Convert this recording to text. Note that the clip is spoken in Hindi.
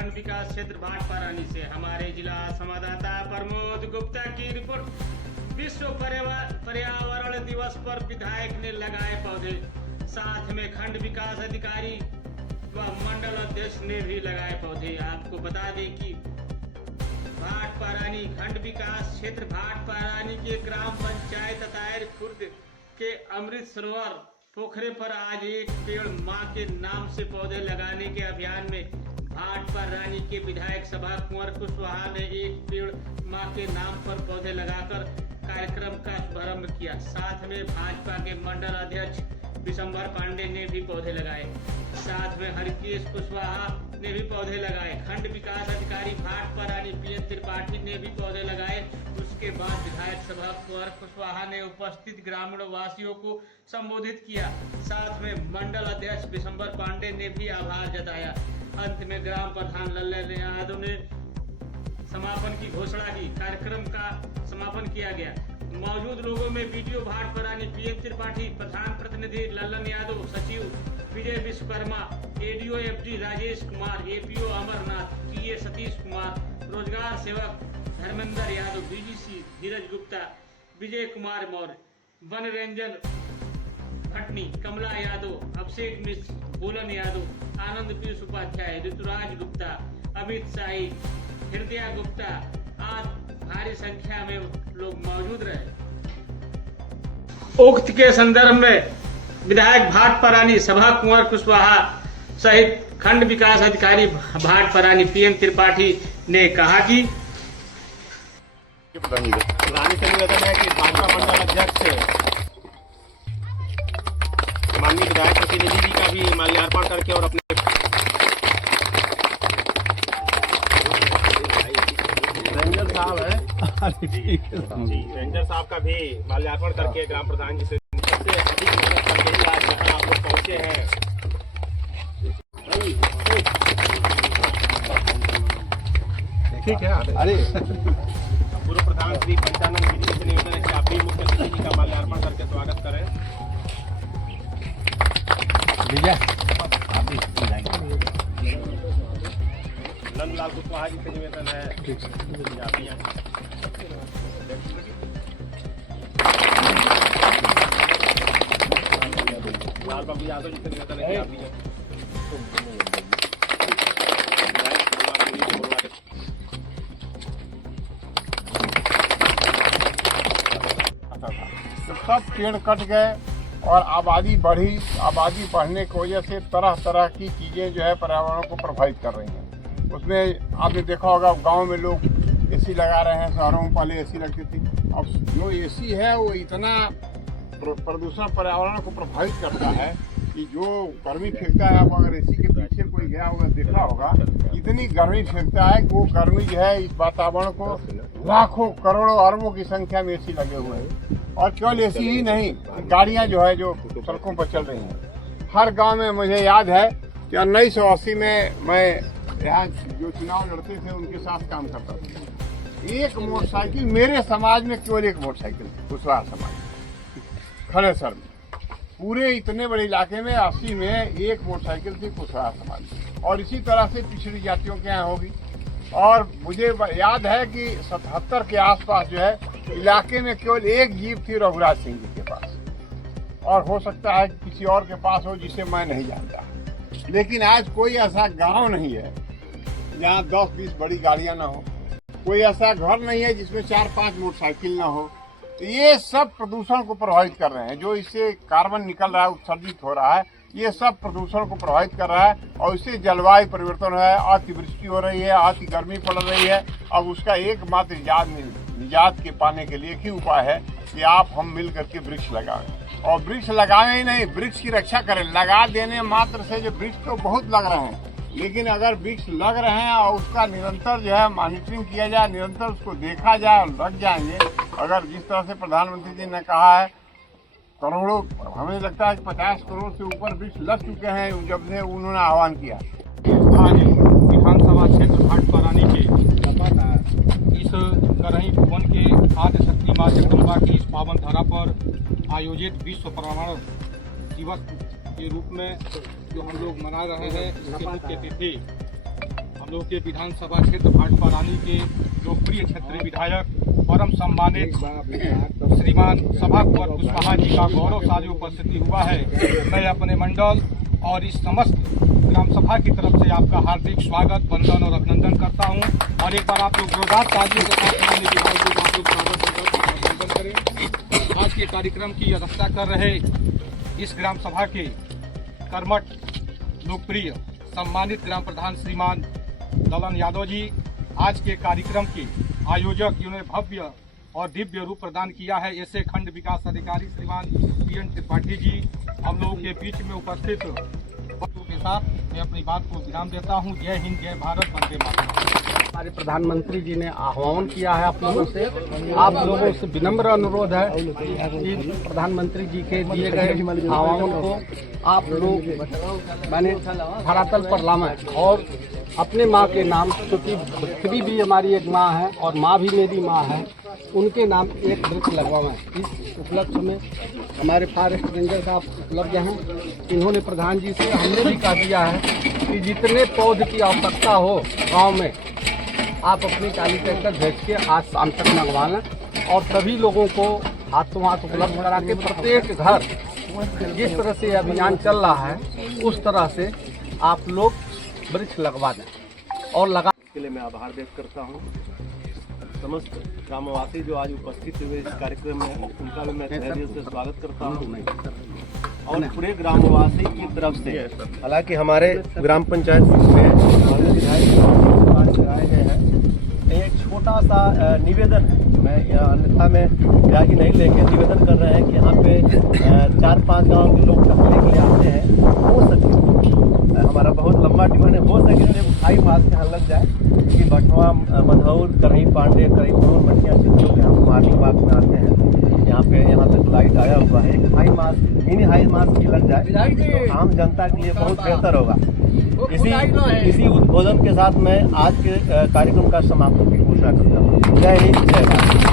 खंड विकास क्षेत्र भाटपारानी से हमारे जिला संवाददाता प्रमोद गुप्ता की रिपोर्ट। विश्व पर्यावरण दिवस पर विधायक ने लगाए पौधे, साथ में खंड विकास अधिकारी व मंडल अध्यक्ष ने भी लगाए पौधे। आपको बता दें कि भाटपारानी खंड विकास क्षेत्र भाटपारानी के ग्राम पंचायत अतायर खुर्द के अमृत सरोवर पोखरे पर आज एक पेड़ मां के नाम से पौधे लगाने के अभियान में भाटपारानी के विधायक सभा कुंवर कुशवाहा ने एक पेड़ मां के नाम पर पौधे लगाकर कार्यक्रम का शुभारंभ किया। साथ में भाजपा के मंडल अध्यक्ष विशंबर पांडे ने भी पौधे लगाए, साथ में हरकेश कुशवाहा ने भी पौधे लगाए। खंड विकास अधिकारी भाटपारानी पीएन त्रिपाठी ने भी पौधे लगाए। उसके बाद विधायक सभा कुंवर कुशवाहा ने उपस्थित ग्रामीण वासियों को संबोधित किया। साथ में मंडल अध्यक्ष विशंबर पांडे ने भी आभार जताया। अंत में ग्राम प्रधान लल्ले यादव ने समापन की घोषणा की। कार्यक्रम का समापन किया गया। मौजूद लोगों में वीडियो भाटपारानी पीएन त्रिपाठी, प्रधान प्रतिनिधि लल्लन यादव, सचिव Vijay Vishwakarma, ADO FD Rajesh Kumar, APO Amarnath, TA Satish Kumar, रोजगार सेवक धर्मेंद्र यादव, बीडीसी धीरज गुप्ता, विजय कुमार मौर्य, वन रेंजर भटनी, कमला यादव, अभिषेक मिश्र, बोलन यादव, आनंद पीयूष उपाध्याय, ऋतुराज गुप्ता, अमित शाही, हृदय गुप्ता आदि भारी संख्या में लोग मौजूद रहे। उक्त के संदर्भ में विधायक भाटपारानी सभा कुंवर कुशवाहा सहित खंड विकास अधिकारी भाटपारानी पीएन त्रिपाठी ने कहा कि प्रधानी से निवेदन है कि भाजपा मंडल अध्यक्ष माननीय विधायक प्रतिनिधि जी का भी माल्यार्पण करके और अपने रेंजर साहब है रेंजर साहब का भी माल्यार्पण करके ग्राम प्रधान जी से सबसे अधिक मेहनत करके आज यहाँ आप लोग पहुँचे हैं। ठीक है। अरे पूर्व प्रधान श्री पंचानंद गिरी जी से निवेदन है कि आप भी मुख्य अतिथि जी का माल्यार्पण करके स्वागत करें। नंदलाल कुशवाहा जी से निवेदन है लाल बाबू यादव जी से निवेदन है कि सब पेड़ कट गए और आबादी बढ़ी। आबादी बढ़ने की वजह से तरह तरह की चीज़ें जो है पर्यावरण को प्रभावित कर रही हैं। उसमें आपने देखा होगा गांव में लोग एसी लगा रहे हैं। शहरों में पहले एसी लगती थी, अब जो एसी है वो इतना प्रदूषण पर्यावरण को प्रभावित करता है कि जो गर्मी फेंकता है, अब अगर एसी के पीछे कोई गया होगा देखा होगा, इतनी गर्मी फेंकता है कि वो गर्मी जो है इस वातावरण को लाखों करोड़ों अरबों की संख्या में एसी लगे हुए हैं। और केवल एसी ही नहीं, गाड़ियां जो है जो सड़कों पर चल रही हैं। हर गांव में मुझे याद है कि 1980 में मैं यहाँ जो चुनाव लड़ते थे उनके साथ काम करता था। एक मोटरसाइकिल मेरे समाज में केवल एक मोटरसाइकिल थी, कुशवाहा समाज खड़ेसर में। पूरे इतने बड़े इलाके में 80 में एक मोटरसाइकिल थी कुशवाहा समाज। और इसी तरह से पिछड़ी जातियों के यहाँ होगी। और मुझे याद है कि 77 के आसपास जो है इलाके में केवल एक जीप थी रघुराज सिंह जी के पास, और हो सकता है किसी और के पास हो जिसे मैं नहीं जानता। लेकिन आज कोई ऐसा गांव नहीं है जहां 10-20 बड़ी गाड़ियां ना हो। कोई ऐसा घर नहीं है जिसमें 4-5 मोटरसाइकिल ना हो। तो ये सब प्रदूषण को प्रभावित कर रहे हैं। जो इससे कार्बन निकल रहा है, उत्सर्जित हो रहा है, ये सब प्रदूषण को प्रभावित कर रहा है। और इससे जलवायु परिवर्तन है, अतिवृष्टि हो रही है, अति गर्मी पड़ रही है। अब उसका एकमात्र निजात के पाने के लिए एक ही उपाय है कि आप हम मिल करके वृक्ष लगाएं। और वृक्ष लगाएं ही नहीं, वृक्ष की रक्षा करें। लगा देने मात्र से जो वृक्ष तो बहुत लग रहे हैं, लेकिन अगर वृक्ष लग रहे हैं और उसका निरंतर जो है मॉनिटरिंग किया जाए, निरंतर उसको देखा जाए और लग जाएंगे। अगर जिस तरह से प्रधानमंत्री जी ने कहा है करोड़ों, हमें लगता है कि 50 करोड़ से ऊपर वृक्ष लग चुके हैं जब से उन्होंने आह्वान किया। आज विधानसभा क्षेत्र भाटपारानी के इस करही भुवन के आद्य शक्ति माँ जगदम्बा की इस पावन धरा पर आयोजित विश्व पर्यावरण दिवस के रूप में जो हम लोग मना रहे हैं, इसके मुख्य अतिथि आप लोग के विधानसभा क्षेत्र भाटपा रानी के लोकप्रिय क्षेत्रीय विधायक परम सम्मानित श्रीमान सभा कुंवर कुशवाहा जी का गौरवशाली उपस्थिति हुआ है। मैं अपने मंडल और इस समस्त ग्राम सभा की तरफ से आपका हार्दिक स्वागत, वंदन और अभिनंदन करता हूं। और एक बार आप लोग जोरदार तालियों के साथ अभिनंदन करें। आज के कार्यक्रम की अध्यक्षता कर रहे इस ग्राम सभा के कर्मठ, लोकप्रिय, सम्मानित ग्राम प्रधान श्रीमान ललन यादव जी, आज के कार्यक्रम के आयोजक जिन्होंने भव्य और दिव्य रूप प्रदान किया है, ऐसे खंड विकास अधिकारी श्रीमान PN त्रिपाठी जी, हम लोगों के बीच में उपस्थित के साथ मैं अपनी बात को विराम देता हूं। जय हिंद, जय भारत, वंदे मातरम। हमारे प्रधानमंत्री जी ने आह्वान किया है आप लोगों से, आप लोगों से विनम्र अनुरोध है कि प्रधानमंत्री जी के दिए गए आह्वान को आप लोग मैंने धरातल पर लाएं और अपने माँ के नाम, क्योंकि पृथ्वी भी हमारी एक माँ है और माँ भी मेरी माँ है, उनके नाम एक वृक्ष लगवाएं। इस उपलक्ष्य में हमारे फॉरेस्ट रेंजर साहब उपलब्ध हैं। इन्होंने प्रधान जी से हमने भी कह दिया है कि जितने पौध की आवश्यकता हो गांव में आप अपनी टाली ट्रैक्टर भेज के आज शाम तक मंगवा लें और सभी लोगों को हाथों हाथ उपलब्ध करा के प्रत्येक घर जिस तरह से अभियान चल रहा है उस तरह से आप लोग वृक्ष लगवा दें और लगा के लिए मैं आभार व्यक्त करता हूँ। समस्त ग्रामवासी जो आज उपस्थित हुए इस कार्यक्रम में, उनका भी मैं तहे दिल से स्वागत करता हूँ और पूरे ग्रामवासी की तरफ से। हालांकि हमारे ग्राम पंचायत में विधायक आए गए हैं, एक छोटा सा निवेदन है, मैं अन्यथा में व्याजी नहीं लेंगे, निवेदन कर रहे हैं कि यहाँ पे 4-5 गांव के लोग टहलने के लिए आते हैं, हो सके हमारा बहुत लंबा टिफिन है, हो सके खाई मास के यहाँ लग जाए कि बटवा, मधौर, करही पांडे, करही और मटिया चित्रों के हम मॉर्निंग वॉक में आते हैं। यहाँ पे लाइट आया हुआ है, एक हाई मास, मिनी हाई मास की लग जाए तो आम जनता के लिए बहुत बेहतर होगा। इसी उद्बोधन के साथ मैं आज के कार्यक्रम का समापन की घोषणा करता हूँ। जय हिंद, जय भारत।